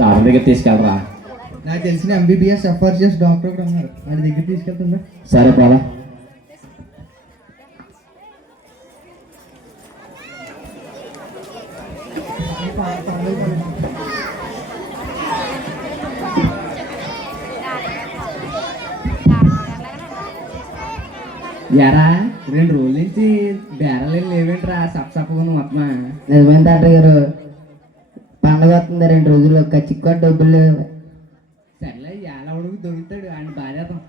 Doctor దగ్గర తీసుకెళ్ళరా. నాకు తెలిసిన ఎంబీబీఎస్ ఎఫ్ఆర్సిఎస్ డాక్టర్ కూడా ఉన్నారు, వాడి దగ్గర తీసుకెళ్తుందా? సరే పోలా. ఎరా 2 రోజుల నుంచి బేరాలు లేవేంట్రా? సప్సప్పగా మొత్తం. నిజమైన డాక్టర్ గారు, పండగ వస్తుంది 2 రోజుల్లో, ఖచ్చితంగా డబ్బులు లేవు. సర్లే ఏళ్ళవడుగు దొరుకుతాడు, ఆయన బాధ్యతం.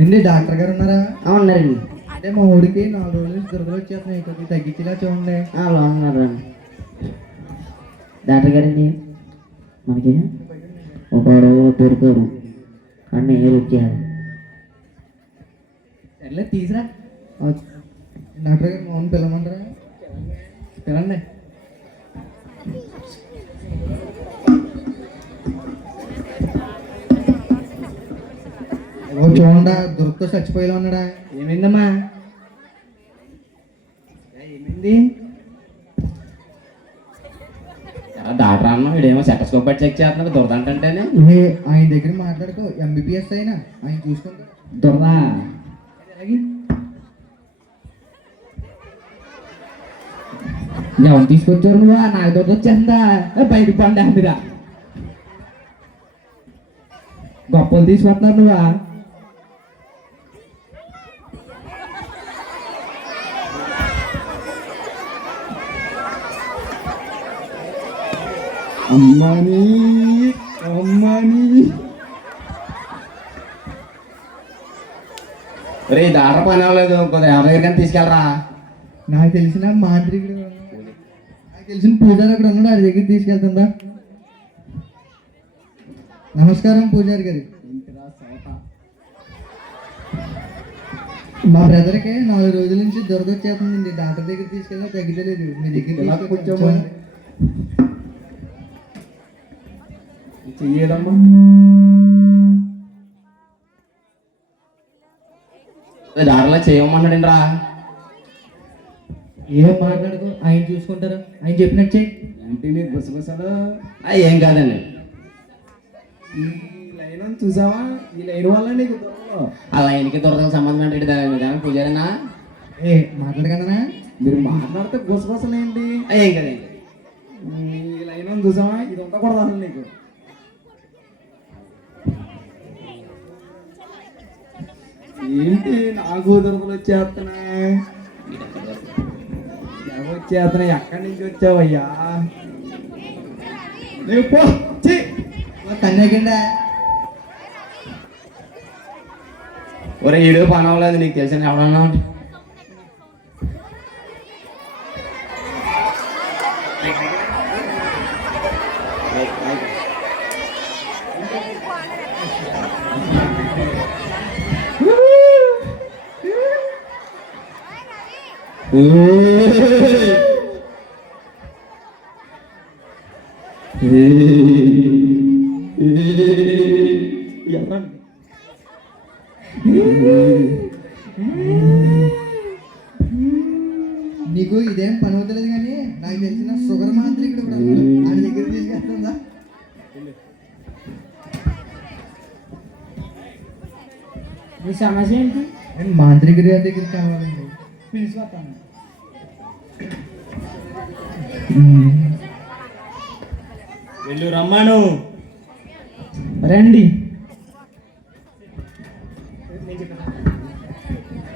ఏంటి డాక్టర్ గారు ఉన్నారా? ఉన్నారండి. అంటే మా ఊరికి 4 రోజుల నుంచి దురదలు వచ్చేస్తున్నాయి, కొద్దిగా తగ్గించేలా చూడండి. అలా ఉన్నారు డాక్టర్ గారండి. మనకి ఒకడు దొరికారు కానీ వచ్చేయాలి. సర్లే తీసురా. డాక్టర్ గారు మౌన్ పిల్లమంటారా? పిల్లండి. చూడండా, దొరుకుతో చచ్చిపోయేలా ఉన్నాడా? ఏమైందమ్మా? ఏమైంది? డాక్టర్ అన్న వీడేమో సెటస్కోప్ బట్టి చెక్ చేస్తున్నాడు దురదంటేనే. ఆయన దగ్గర మాట్లాడుకో, ఎంబీబీఎస్ అయినా ఆయన చూసుకుంటా. దురదా ఎవరు తీసుకొచ్చారు నువ్వు? నాకు దొరద వచ్చేందా? బయటకు పండి అందుగా గొప్పలు తీసుకొస్తున్నారు నువ్వా? అమ్మని అమ్మని రే డాక్టర్ పని అవ్వలేదు, కొద్దిగా ఎవరి దగ్గర తీసుకెళ్ళరా. నాకు తెలిసిన మాంత్రికుడు, నాకు తెలిసిన పూజారి అక్కడ ఉన్నాడు, ఆయన దగ్గర తీసుకెళ్తుందా? నమస్కారం పూజారి గారు. మా బ్రదర్కి 4 రోజుల నుంచి దురద వచ్చేస్తుందండి, డాక్టర్ దగ్గర తీసుకెళ్ళినా తగ్గలేదు. మీ దగ్గర కూర్చోమని చెయ్యదమ్మా. దారిలో చేయమన్నాడు రా. ఏం మాట్లాడుకో, ఆయన చూసుకుంటారు, ఆయన చెప్పినట్టు చెయ్యి. ఏంటి నీకు గుసగుసలు? ఏం కాదండి. ఈ లైన్ చూసావా? ఈ లైన్ వల్ల నీకు దొరకదు. ఆ లైన్కి దొరకదు సంబంధం అంటే దాని పూజారేనా? మాట్లాడగలనా? మీరు మాట్లాడితే గుసగుసలేంటి? ఏం కదండి. ఈ లైన్ చూసావా? ఇది ఉండకూడదు అసలు నీకు. ఏంటి నాకు దొరకలు వచ్చేస్తున్నాయి? వచ్చేస్తున్నాయి, ఎక్కడి నుంచి వచ్చావయ్యా? కన్యాకిండా ఒరే ఈడు పని అవ్వలేదు, నీకు తెలిసిన ఎవడన్నా నీకు ఇదేం పని అవుతలేదు, కానీ నాకు తెలిసిన షుగర్ మాంత్రికుడు కూడా ఆయన దగ్గర తీసుకెళ్తుందా? మీ సమస్య ఏంటి? నేను మాంత్రికుడి దగ్గర కావాలండి, పిలిచిపోతాను. వెళ్ళు రమ్మాను. రండి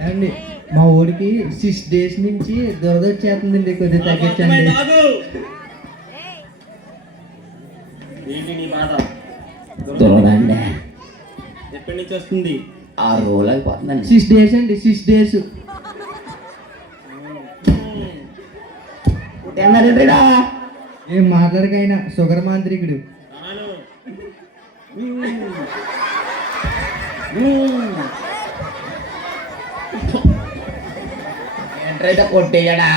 అండి. మా ఊరికి 6 days నుంచి దురద వచ్చేస్తుందండి, కొద్దిగా తగ్గించండి. దురదండి ఎప్పటి నుంచి వస్తుంది? 6 రోజులు అయిపోతుందండి. 6 days అండి, 6 days. ఏం మాట్లాడకైనా షుగర్ మాంత్రికుడు. ఏంట్రైతే కొట్టేయడా?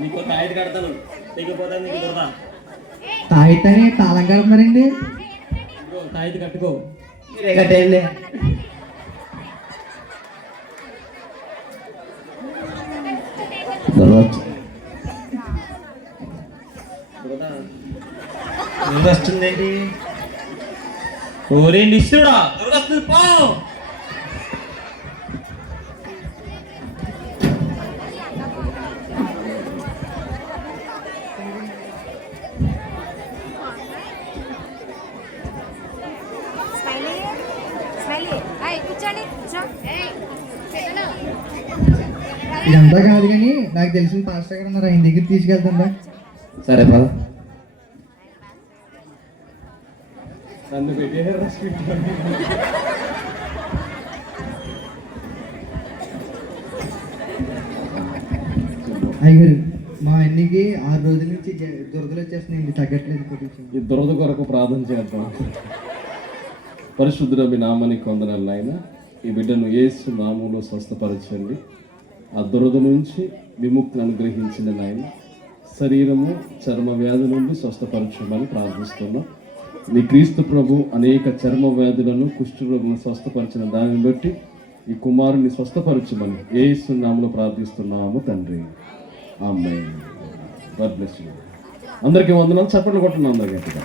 నీకు తాయిది కడతాను, తెగిపోతా నీకు దొరదా. తాయితని తాళం కడుతున్నారండి. తాయిది కట్టుకో, మీరే కట్టేయండి. దురద వస్తుందేంటి? ఓరే నిశ్చుడా, వస్తుంది పో. ఇదంతా కాదు కానీ నాకు తెలిసిన పాస్టర్ గారు ఉన్నారు, ఆయన దగ్గర తీసుకెళ్తుందా? సరే పద. అయ్యారు మా అన్నికి 6 రోజుల నుంచి దురదలు వచ్చేస్తున్నాయండి, తగ్గట్లేదు కొద్దిగా. ఈ దురద కొరకు ప్రార్థన చేద్దాం. పరిశుద్ధుల మీ నామానికి వందనాలు నాయన. ఈ బిడ్డను యేసు నామములో స్వస్థపరచండి. ఆ దురద నుంచి విముక్తిని అనుగ్రహించిన నాయన. శరీరము చర్మ వ్యాధి నుండి స్వస్థపరచమని ప్రార్థిస్తున్నాం. నీ క్రీస్తు ప్రభు అనేక చర్మ వ్యాధులను కుష్ఠరోగులను స్వస్థపరిచిన దానిని బట్టి ఈ కుమారుని స్వస్థపరచమని యేసు నామములో ప్రార్థిస్తున్నాము తండ్రి. ఆమేన్. God bless you. అందరికీ వందనాలు. చప్పట్లు కొట్టండి అందరికీ.